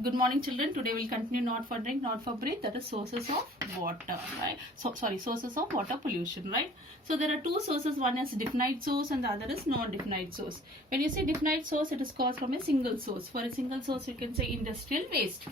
Good morning, children. Today we'll continue not for drink, not for breathe. That is sources of water, right? Sources of water pollution, right? So there are two sources. One is definite source and the other is non-definite source. When you say definite source, it is caused from a single source. For a single source, you can say industrial waste.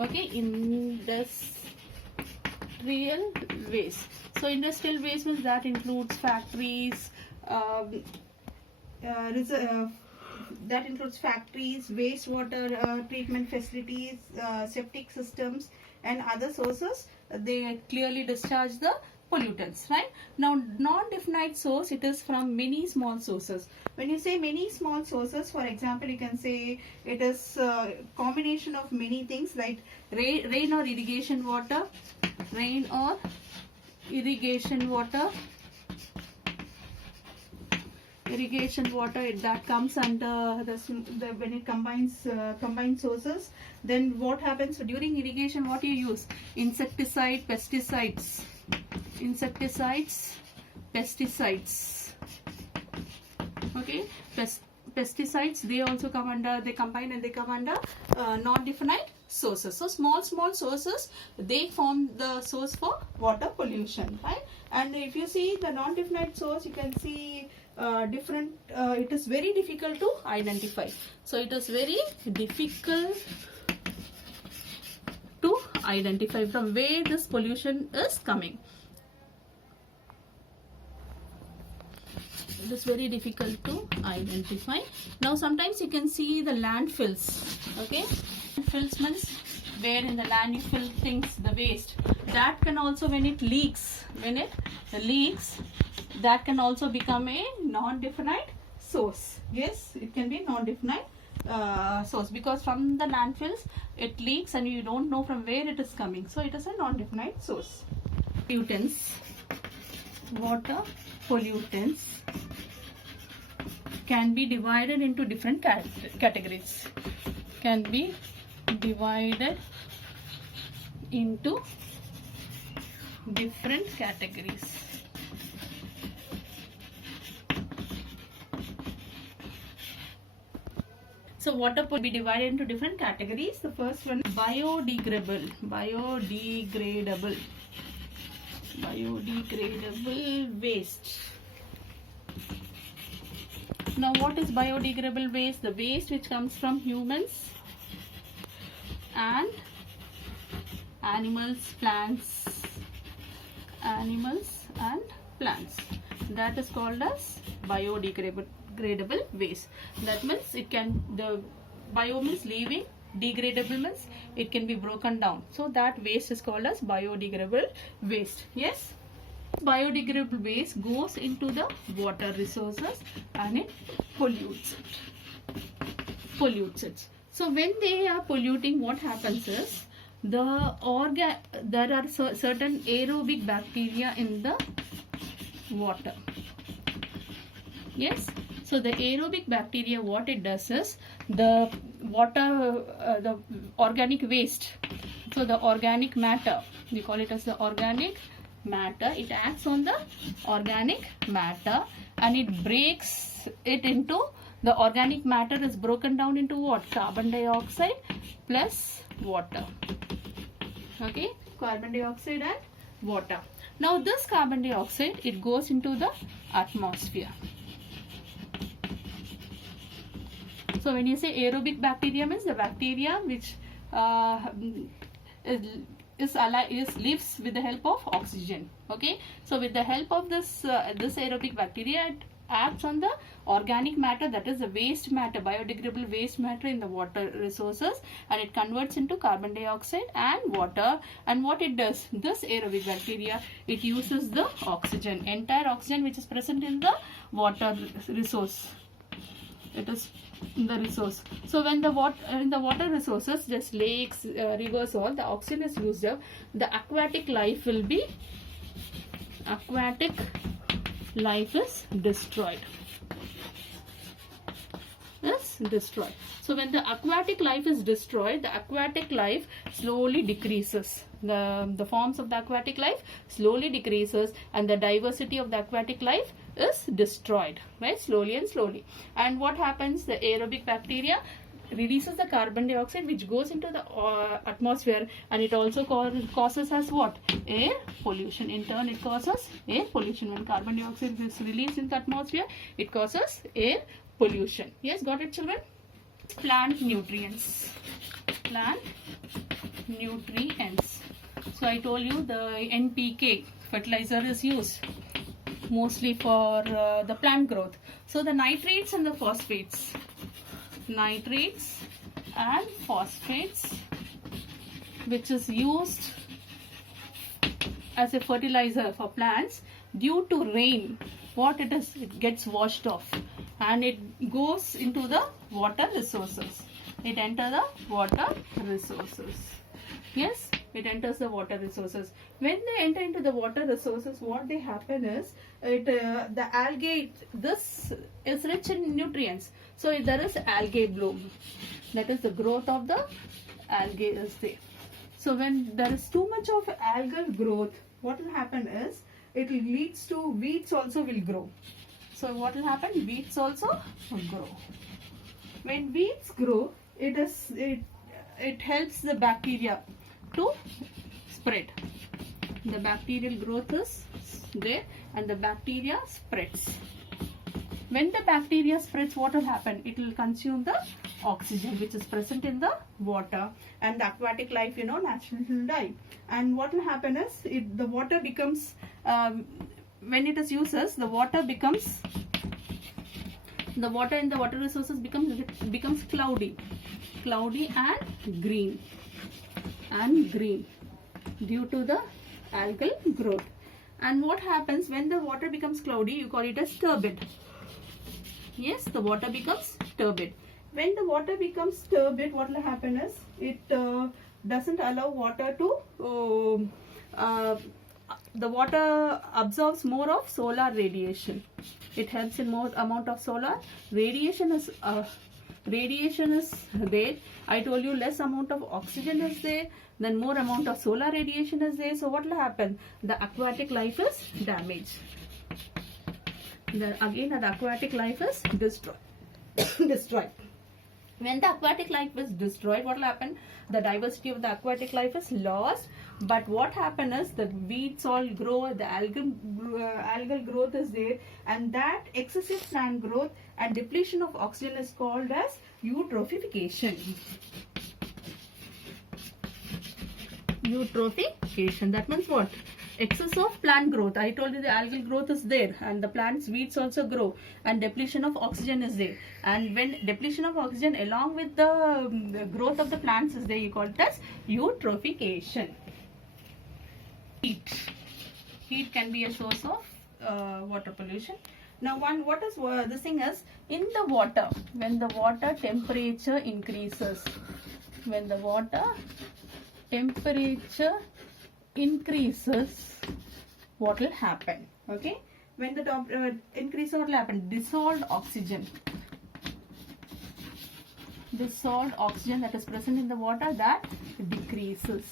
Okay, industrial waste. So industrial waste means that includes factories, that includes factories, wastewater treatment facilities, septic systems and other sources. They clearly discharge the pollutants, right? Now non-definite source, it is from many small sources. When you say many small sources, for example, you can say it is a combination of many things like rain or irrigation water, that comes under when it combines sources. Then what happens during irrigation? What you use? Pesticides. Okay, pesticides, they also come under, they combine and they come under non-definite sources. So small sources, they form the source for water pollution, right? And if you see the non-definite source, you can see it is very difficult to identify. So it is very difficult to identify from where this pollution is coming. It is very difficult to identify. Now sometimes you can see the landfills. Okay, landfills means where in the land you fill things, the waste. That can also, when it leaks, that can also become a non-definite source. Yes, it can be non-definite source, because from the landfills it leaks and you don't know from where it is coming. So it is a non-definite source. Water pollutants can be divided into different categories. So water will be divided into different categories. The first one is biodegradable waste. Now what is biodegradable waste? The waste which comes from humans and animals, plants. That is called as biodegradable waste. That means the bio means living, degradable means it can be broken down. So that waste is called as biodegradable waste. Yes, biodegradable waste goes into the water resources and it pollutes it. So when they are polluting, what happens is there are certain aerobic bacteria in the water. Yes, so the aerobic bacteria, what it does is the organic waste, so the organic matter, we call it as the organic matter, it acts on the organic matter and it breaks it into, the organic matter is broken down into what? Carbon dioxide plus water. Okay, carbon dioxide and water. Now this carbon dioxide, it goes into the atmosphere. So when you say aerobic bacteria, means the bacteria which lives with the help of oxygen. Okay, so with the help of this aerobic bacteria, it acts on the organic matter, that is the waste matter, biodegradable waste matter in the water resources, and it converts into carbon dioxide and water. And what it does, this aerobic bacteria, it uses the oxygen, entire oxygen which is present in the water resource. It is in the resource. So when in the water resources, just lakes, rivers, all the oxygen is used up, the aquatic life is destroyed. So when the aquatic life is destroyed, the aquatic life slowly decreases. The forms of the aquatic life slowly decreases and the diversity of the aquatic life is destroyed, right? Slowly and slowly. And what happens? The aerobic bacteria, releases the carbon dioxide which goes into the atmosphere, and it also causes us what? Air pollution. In turn, it causes air pollution. When carbon dioxide is released in the atmosphere, it causes air pollution. Yes, got it, children? Plant nutrients. Plant nutrients. So I told you the NPK fertilizer is used mostly for the plant growth. So the nitrates and the phosphates. Nitrates and phosphates, which is used as a fertilizer for plants, due to rain, what it is, it gets washed off and it goes into the water resources. It enters the water resources. Yes, it enters the water resources. When they enter into the water resources, what they happen is, the algae, this is rich in nutrients. So there is algae bloom. That is the growth of the algae is there. So when there is too much of algal growth, what will happen is, it leads to weeds also will grow. So what will happen? Weeds also will grow. When weeds grow, it helps the bacteria to spread. The bacterial growth is there and the bacteria spreads. When the bacteria spreads, what will happen? It will consume the oxygen which is present in the water, and the aquatic life, naturally will die. And what will happen is, the water becomes, when it is uses, the water in the water resources becomes cloudy and green due to the algal growth. And what happens when the water becomes cloudy? You call it as turbid. Yes, the water becomes turbid. When the water becomes turbid, what will happen is, it doesn't allow water to, the water absorbs more of solar radiation. It helps in more amount of solar radiation is there. I told you less amount of oxygen is there, then more amount of solar radiation is there. So what will happen? The aquatic life is damaged. Again, the aquatic life is destroyed. When the aquatic life is destroyed, what will happen? The diversity of the aquatic life is lost. But what happens is, the weeds all grow, the algal growth is there, and that excessive plant growth and depletion of oxygen is called as eutrophication. Eutrophication. That means what? Excess of plant growth. I told you the algal growth is there, and the plant's weeds also grow, and depletion of oxygen is there. And when depletion of oxygen along with the growth of the plants is there, you call it as eutrophication. Heat can be a source of water pollution. Now, what is this thing is, in the water, when the water temperature increases, what will happen? Okay, when the increase, what will happen? Dissolved oxygen that is present in the water, that decreases.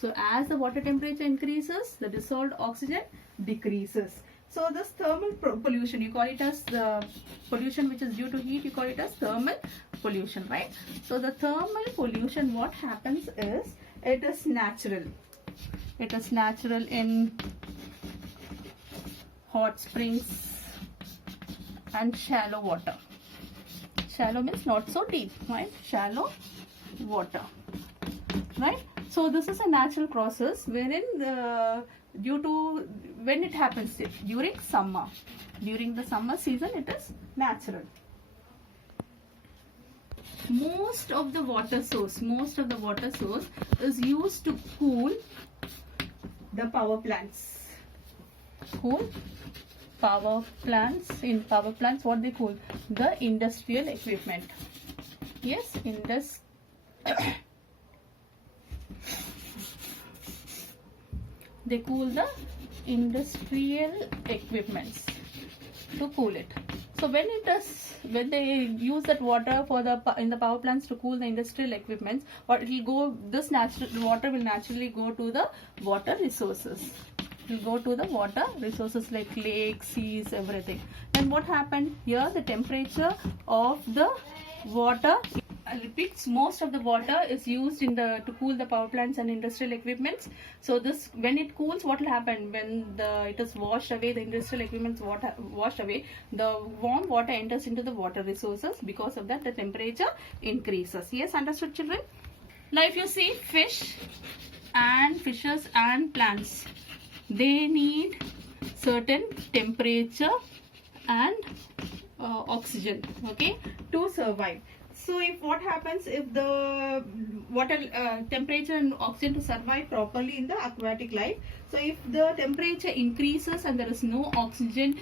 So as the water temperature increases, the dissolved oxygen decreases. So this thermal pollution, you call it as the pollution which is due to heat, you call it as thermal pollution, right? So the thermal pollution, what happens is, it is natural. It is natural in hot springs and shallow water. Shallow means not so deep, right? Shallow water, right? So this is a natural process wherein when it happens during summer. During the summer season, it is natural. Most of the water source is used to cool the power plants. In power plants, what they cool? The industrial equipment. Yes, they cool the industrial equipments to cool it. So when they use that water in the power plants to cool the industrial equipments, or it will go, this water will naturally go to the water resources. It will go to the water resources like lakes, seas, everything. And what happened here? The temperature of the water repeats, most of the water is used in the to cool the power plants and industrial equipments. So this, when it cools, what will happen when it is washed away, the industrial equipments water washed away, the warm water enters into the water resources. Because of that, the temperature increases. Yes, understood, children? Now if you see fishes and plants, they need certain temperature and oxygen, okay, to survive. So if what happens, if the water temperature and oxygen to survive properly in the aquatic life, so if the temperature increases and there is no oxygen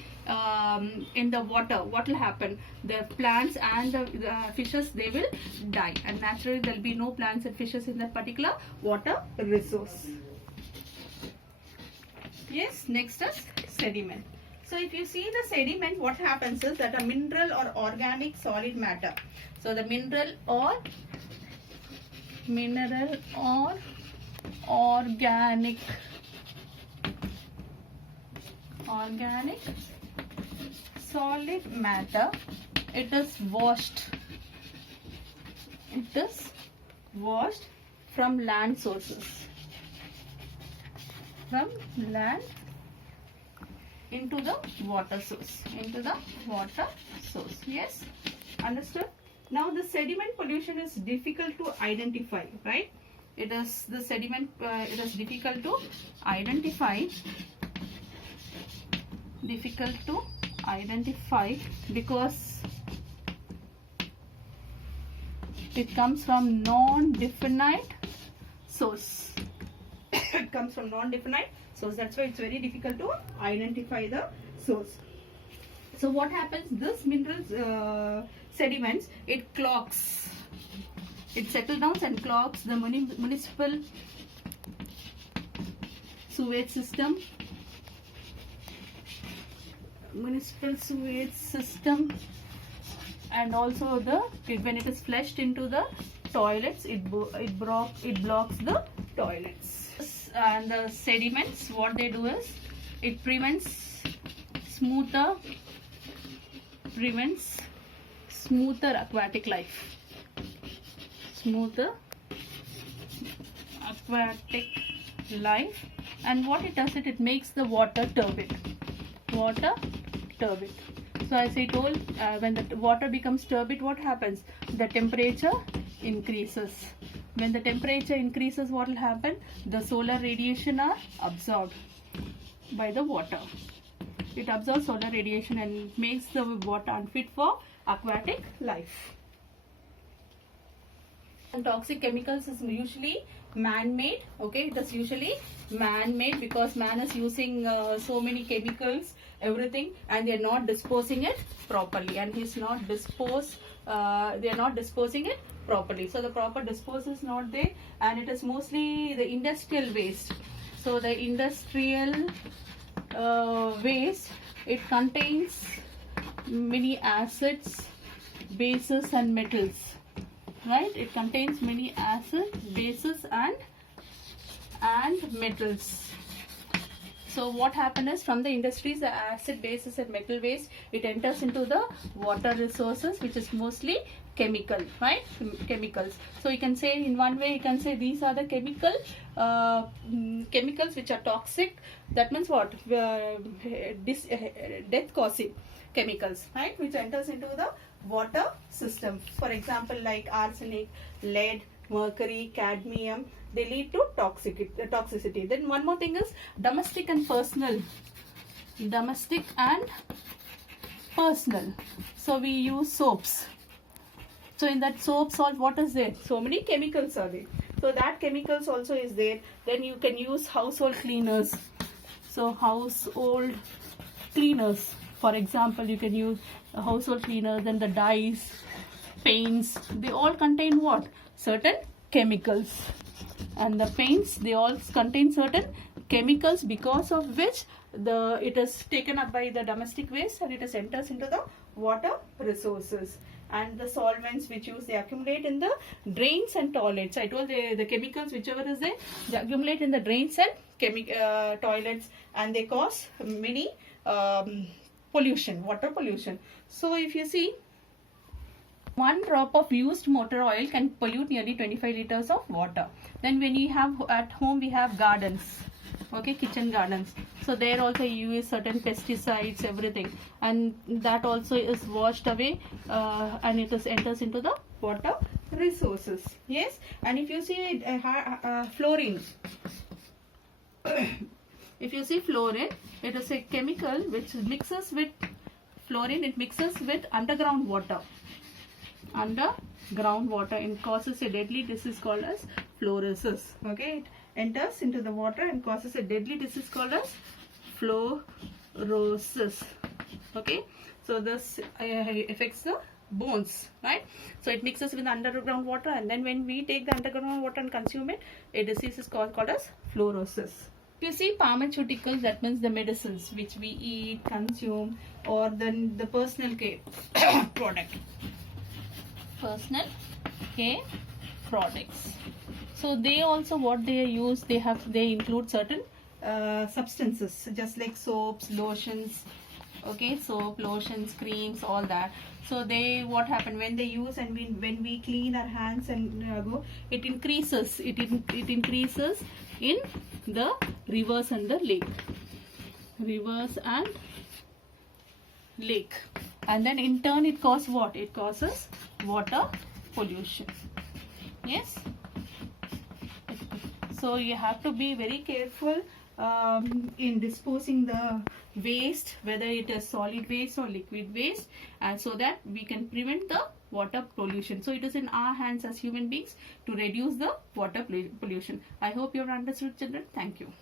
in the water, what will happen? The plants and the fishes, they will die, and naturally there will be no plants and fishes in that particular water resource. Yes, next is sediment. So if you see the sediment, what happens is that a mineral or organic solid matter. So the mineral or organic solid matter, it is washed from land sources, from land into the water source, Yes, understood? Now the sediment pollution is difficult to identify, right? It is the sediment, it is difficult to identify because it comes from non-definite source. It comes from non-definite source. That's why it's very difficult to identify the source. So what happens? This mineral sediments, it clogs. It settles down and clogs the municipal sewage system. And also when it is flushed into the toilets, it blocks the toilets. And the sediments, what they do is, it prevents smoother aquatic life. And what it does, it makes the water turbid. So as I told, when the water becomes turbid, what happens? The temperature increases. When the temperature increases, what will happen? The solar radiation are absorbed by the water. It absorbs solar radiation and makes the water unfit for aquatic life. And toxic chemicals is usually man-made. Okay, it is usually man-made because man is using so many chemicals, everything, and they are not disposing it properly, and they are not disposing it properly. So the proper disposal is not there, and it is mostly the industrial waste. So the industrial waste, it contains many acids, bases and metals, right? It contains many acids, bases and metals. So what happens is, from the industries, the acid, bases and metal waste, it enters into the water resources, which is mostly chemical, right? Chemicals. So you can say, in one way you can say, these are the chemicals which are toxic. That means what? Death causing chemicals, right? Which enters into the water system. For example, like arsenic, lead, mercury, cadmium, they lead to toxicity. Then one more thing is domestic and personal. So we use soaps. So in that soap salt, what is there? So many chemicals are there. So that chemicals also is there. Then you can use household cleaners. So household cleaners, for example, you can use a household cleaner. Then the dyes, paints, they all contain what? Certain chemicals. And the paints, they all contain certain chemicals, because of which it is taken up by the domestic waste and it is enters into the water resources. And the solvents which they accumulate in the drains and toilets. I told the chemicals, whichever is there, they accumulate in the drains and toilets, and they cause many pollution, water pollution. So if you see, 1 drop of used motor oil can pollute nearly 25 liters of water. Then when you have at home, we have gardens, okay, kitchen gardens. So there also you use certain pesticides, everything, and that also is washed away and it is enters into the water resources. Yes, and if you see fluorine, if you see fluorine, it is a chemical which mixes with fluorine. It mixes with underground water. Underground water and causes a deadly disease called as fluorosis. Okay, it enters into the water and causes a deadly disease called as fluorosis. Okay, so this affects the bones, right? So it mixes with underground water, and then when we take the underground water and consume it, a disease is called as fluorosis. You see pharmaceuticals, that means the medicines which we eat, consume, or then the personal care product. Personal care products. So they also, what they use, they include certain substances, just like soaps, lotions, okay, soap, lotions, creams, all that. So they, what happened when they use, and when we clean our hands and go, it increases in the rivers and the lake, and then in turn it causes what? It causes water pollution. Yes, so you have to be very careful in disposing the waste, whether it is solid waste or liquid waste, and so that we can prevent the water pollution. So it is in our hands as human beings to reduce the water pollution. I hope you have understood, children. Thank you.